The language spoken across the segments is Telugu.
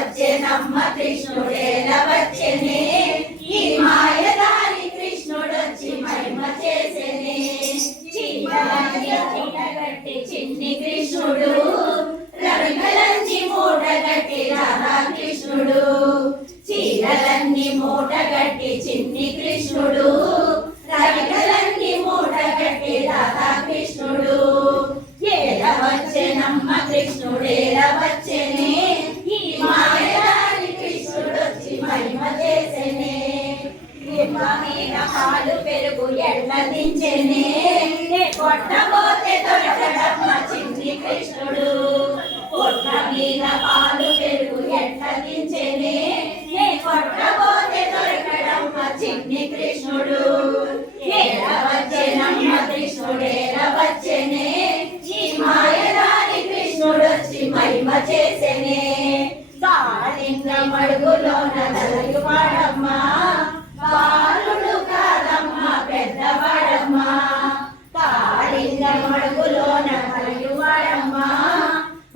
వచ్చెనమ్మ కృష్ణుడేల వచ్చెనే ఈ మాయదారి కృష్ణుడొచ్చి మహిమ చేసెనే చీరలన్నీ మూటగట్టి చిన్ని కృష్ణుడు రవికలన్నీ మూటగట్టి రాధా కృష్ణుడు చీరలన్నీ మూటగట్టి చిన్ని కృష్ణుడు రవికలన్నీ మూటగట్టి రాధా కృష్ణుడు ఏల వచ్చెనమ్మ కృష్ణుడేల వచ్చెనే ఈ మాయదారి కృష్ణుడొచ్చి మహిమ చేసెనే మీద పాలు పెరుగు ఎడ్ల దించెనే కొట్టబోతే దొరకడమ్మ చిన్ని కృష్ణుడు కొట్ట మీద పాలు పెరుగు ఎడ్ల దించెనే కొట్టబోతే దొరకడమ్మ చిన్ని కృష్ణుడు ఏల వచ్చెనమ్మ కృష్ణుడేల వచ్చెనే ఈ మాయదారి కృష్ణుడొచ్చి మహిమ చేసెనే కాళింగం అడుగులోన నలుగువాడమ్మ బాలుడు కాదమ్మ పెద్దవాడమ్మ కాళింగం అడుగులోన నలుగువాడమ్మ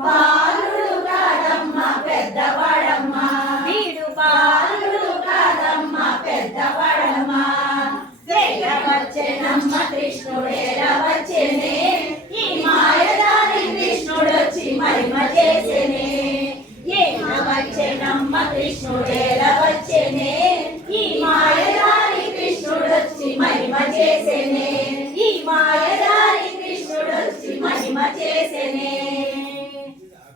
బాలుడు కాదమ్మ పెద్దవాడమ్మ వీడు బాలుడు కాదమ్మ పెద్దవాడమ్మ వేల వచ్చెనమ్మ కృష్ణుడేల వచ్చెనే ఈ మాయదారి కృష్ణుడొచ్చి మహిమ చేసెనే ఏల వచ్చెనమ్మ కృష్ణుడేల వచ్చెనే ఈ మాయదారి కృష్ణుడొచ్చి మహిమ చేసెనే ఈ మాయదారి కృష్ణుడొచ్చి మహిమ చేసెనే